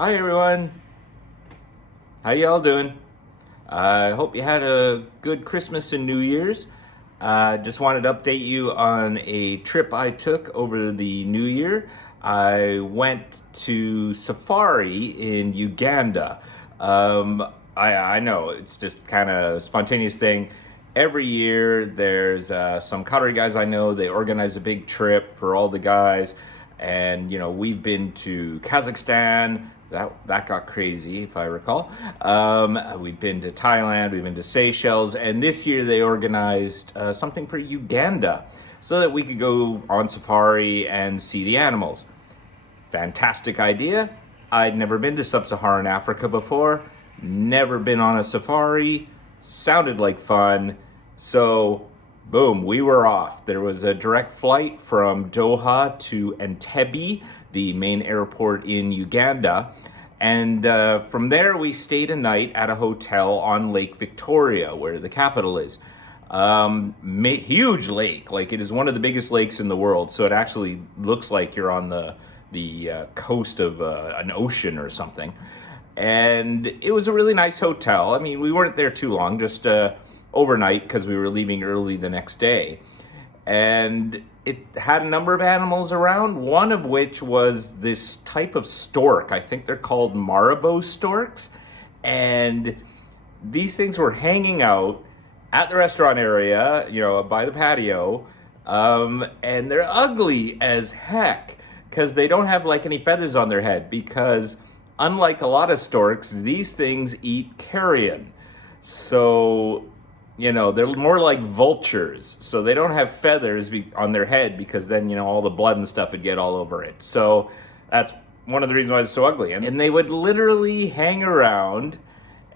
Hi everyone, how y'all doing? I hope you had a good Christmas and New Year's. Just wanted to update you on a trip I took over the New Year. I went to safari in Uganda. I know it's just kind of a spontaneous thing. Every year there's some Qatari guys I know, they organize a big trip for all the guys. And we've been to Kazakhstan. That got crazy, if I recall. We've been to Thailand, we've been to Seychelles, and this year they organized something for Uganda so that we could go on safari and see the animals. Fantastic idea. I'd never been to sub-Saharan Africa before, never been on a safari, sounded like fun. So boom, we were off. There was a direct flight from Doha to Entebbe, the main airport in Uganda. And from there, we stayed a night at a hotel on Lake Victoria, where the capital is. Huge lake, like it is one of the biggest lakes in the world. So it actually looks like you're on the coast of an ocean or something. And it was a really nice hotel. I mean, we weren't there too long, just overnight because we were leaving early the next day. And it had a number of animals around, one of which was this type of stork. I think they're called marabou storks. And these things were hanging out at the restaurant area, by the patio. And they're ugly as heck because they don't have like any feathers on their head, because unlike a lot of storks, these things eat carrion. So they're more like vultures. So they don't have feathers on their head, because then, all the blood and stuff would get all over it. So that's one of the reasons why it's so ugly. And they would literally hang around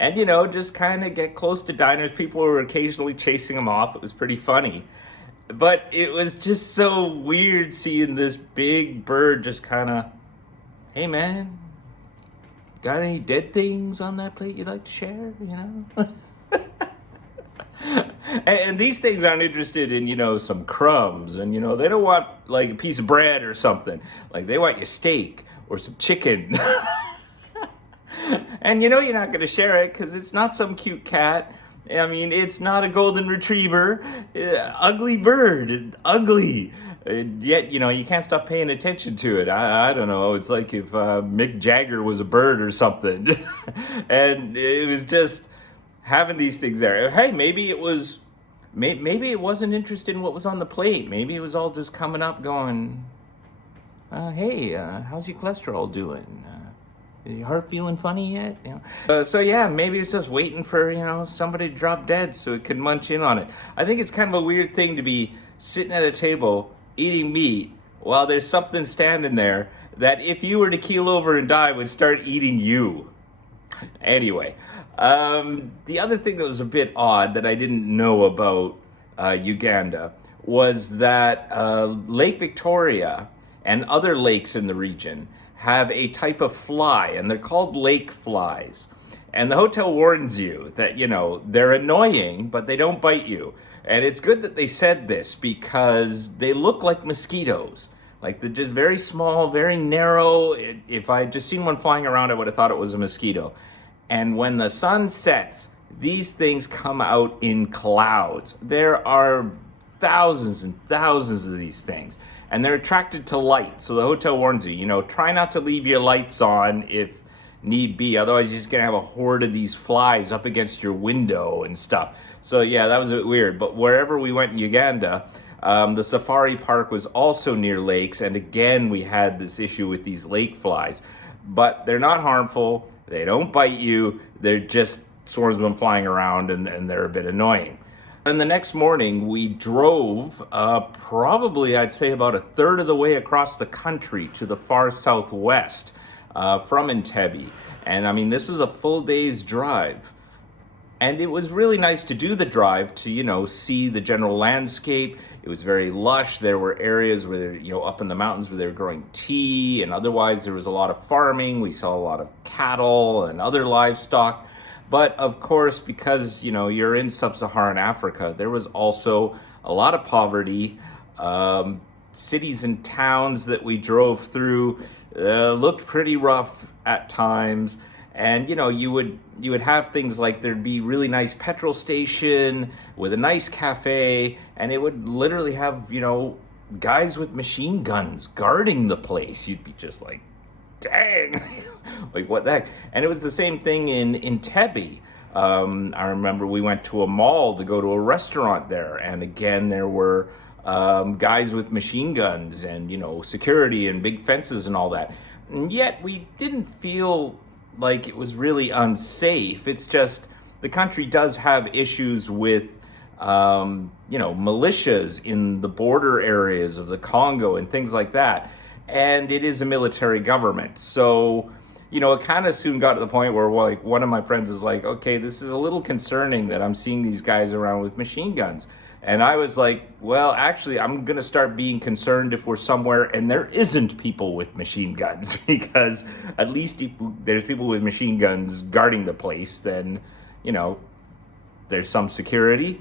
and, just kind of get close to diners. People were occasionally chasing them off. It was pretty funny. But it was just so weird seeing this big bird just kind of, hey man, got any dead things on that plate you'd like to share, And these things aren't interested in, some crumbs, and, they don't want like a piece of bread or something. Like they want your steak or some chicken. And you're not going to share it because it's not some cute cat. I mean, it's not a golden retriever. Ugly bird, ugly. Yet, you can't stop paying attention to it. I don't know. It's like if Mick Jagger was a bird or something. And it was just having these things there. Hey, maybe it wasn't interested in what was on the plate. Maybe it was all just coming up going, hey, how's your cholesterol doing? Is your heart feeling funny yet? So yeah, maybe it's just waiting for, somebody to drop dead so it could munch in on it. I think it's kind of a weird thing to be sitting at a table eating meat while there's something standing there that if you were to keel over and die would start eating you. Anyway, the other thing that was a bit odd that I didn't know about Uganda was that Lake Victoria and other lakes in the region have a type of fly, and they're called lake flies. And the hotel warns you that, they're annoying, but they don't bite you. And it's good that they said this, because they look like mosquitoes. Like they're just very small, very narrow. If I had just seen one flying around, I would have thought it was a mosquito. And when the sun sets, these things come out in clouds. There are thousands and thousands of these things. And they're attracted to light. So the hotel warns you, try not to leave your lights on if need be. Otherwise, you're just going to have a horde of these flies up against your window and stuff. So yeah, that was a bit weird. But wherever we went in Uganda, the safari park was also near lakes. And again, we had this issue with these lake flies. But they're not harmful. They don't bite you. They're just swarms of them flying around, and they're a bit annoying. And the next morning, we drove probably, I'd say, about a third of the way across the country to the far southwest from Entebbe. And I mean, this was a full day's drive. And it was really nice to do the drive to, see the general landscape. It was very lush. There were areas where, up in the mountains where they were growing tea, and otherwise there was a lot of farming. We saw a lot of cattle and other livestock. But of course, because, you're in sub-Saharan Africa, there was also a lot of poverty. Cities and towns that we drove through, looked pretty rough at times. And you would have things like there'd be really nice petrol station with a nice cafe, and it would literally have guys with machine guns guarding the place. You'd be just like, dang, like what the heck? And it was the same thing in Tebby. I remember we went to a mall to go to a restaurant there, and again there were guys with machine guns and security and big fences and all that. And yet we didn't feel like it was really unsafe. It's just the country does have issues with militias in the border areas of the Congo and things like that. And it is a military government. So, it kind of soon got to the point where like one of my friends is like, okay, this is a little concerning that I'm seeing these guys around with machine guns. And I was like, well, actually, I'm going to start being concerned if we're somewhere and there isn't people with machine guns, because at least if there's people with machine guns guarding the place, then, there's some security.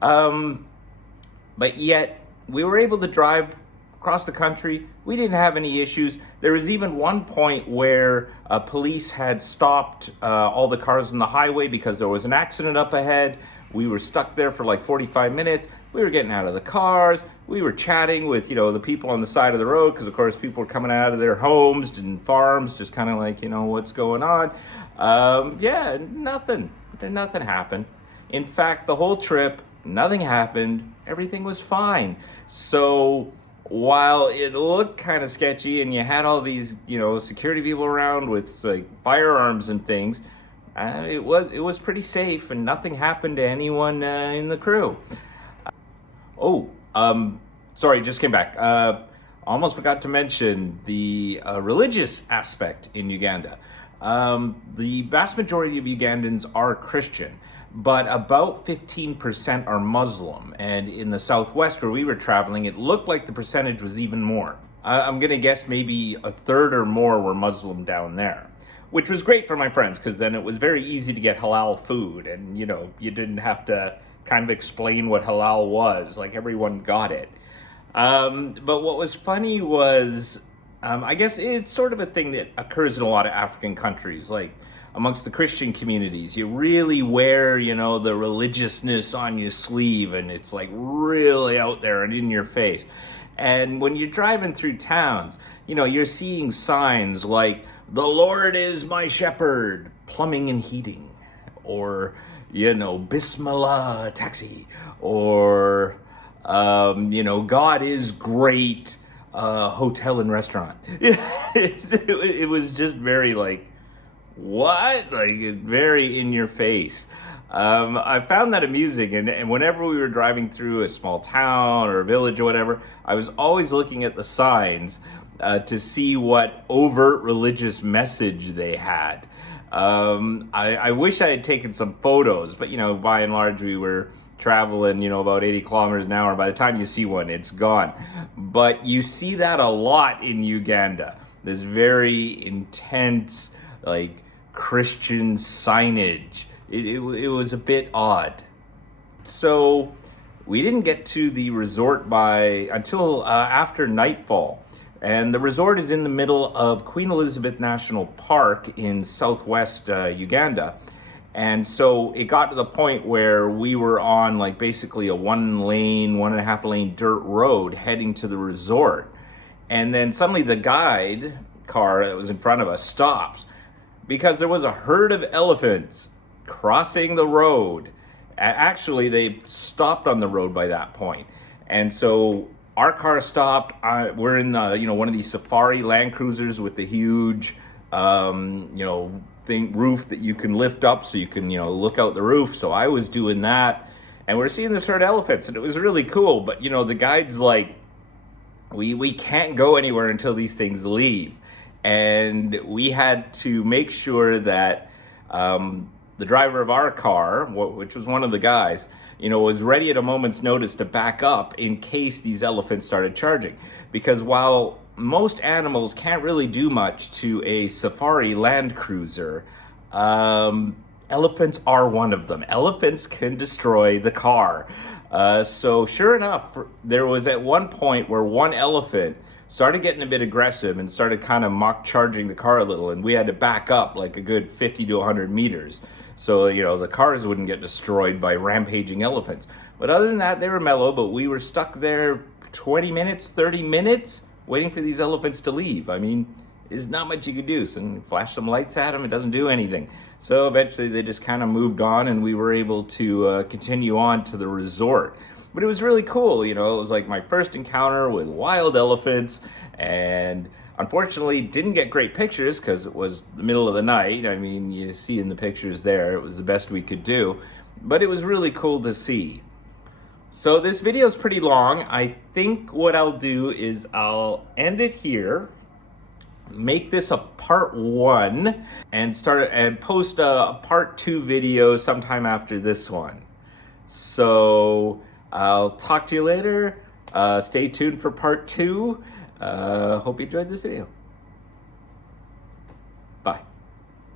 But yet we were able to drive across the country. We didn't have any issues. There was even one point where police had stopped all the cars on the highway because there was an accident up ahead. We were stuck there for like 45 minutes. We were getting out of the cars. We were chatting with, the people on the side of the road, because of course people were coming out of their homes and farms, just kind of like, what's going on? Nothing happened. In fact, the whole trip, nothing happened. Everything was fine. So while it looked kind of sketchy and you had all these, security people around with like firearms and things, it was pretty safe, and nothing happened to anyone in the crew. Sorry, just came back. Almost forgot to mention the religious aspect in Uganda. The vast majority of Ugandans are Christian, but about 15% are Muslim. And in the southwest where we were traveling, it looked like the percentage was even more. I'm going to guess maybe a third or more were Muslim down there, which was great for my friends, because then it was very easy to get halal food, and you didn't have to kind of explain what halal was. Like, everyone got it. But what was funny was, I guess it's sort of a thing that occurs in a lot of African countries, like amongst the Christian communities. You really wear, the religiousness on your sleeve, and it's like really out there and in your face. And when you're driving through towns, you're seeing signs like, "The Lord is my shepherd, plumbing and heating," or, Bismillah taxi, or, God is great, hotel and restaurant. It was just very like, what? Like, very in your face. I found that amusing, and whenever we were driving through a small town or a village or whatever, I was always looking at the signs to see what overt religious message they had. I wish I had taken some photos, but by and large we were traveling about 80 kilometers an hour. By the time you see one, it's gone. But you see that a lot in Uganda. There's very intense like Christian signage. It was a bit odd. So we didn't get to the resort until after nightfall. And the resort is in the middle of Queen Elizabeth National Park in southwest Uganda. And so it got to the point where we were on like basically a 1.5 lane dirt road heading to the resort. And then suddenly the guide car that was in front of us stops because there was a herd of elephants crossing the road. Actually, they stopped on the road by that point. And so our car stopped. We're in one of these safari Land Cruisers with the huge, roof that you can lift up so you can, look out the roof. So I was doing that, and we're seeing this herd of elephants, and it was really cool. But the guide's like, we can't go anywhere until these things leave, and we had to make sure that the driver of our car, which was one of the guys, was ready at a moment's notice to back up in case these elephants started charging. Because while most animals can't really do much to a safari Land Cruiser, elephants are one of them. Elephants can destroy the car. So sure enough, there was at one point where one elephant started getting a bit aggressive and started kind of mock charging the car a little, and we had to back up like a good 50 to 100 meters so the cars wouldn't get destroyed by rampaging elephants. But other than that, they were mellow. But we were stuck there 20 minutes, 30 minutes waiting for these elephants to leave. I mean, there's not much you could do. So flash some lights at them, it doesn't do anything. So eventually they just kind of moved on, and we were able to continue on to the resort. But it was really cool. It was like my first encounter with wild elephants, and unfortunately didn't get great pictures because it was the middle of the night. I mean, you see in the pictures there, it was the best we could do, but it was really cool to see. So this video is pretty long. I think what I'll do is I'll end it here, make this a part 1, and post a part 2 video sometime after this one. So I'll talk to you later. Stay tuned for part 2. Hope you enjoyed this video.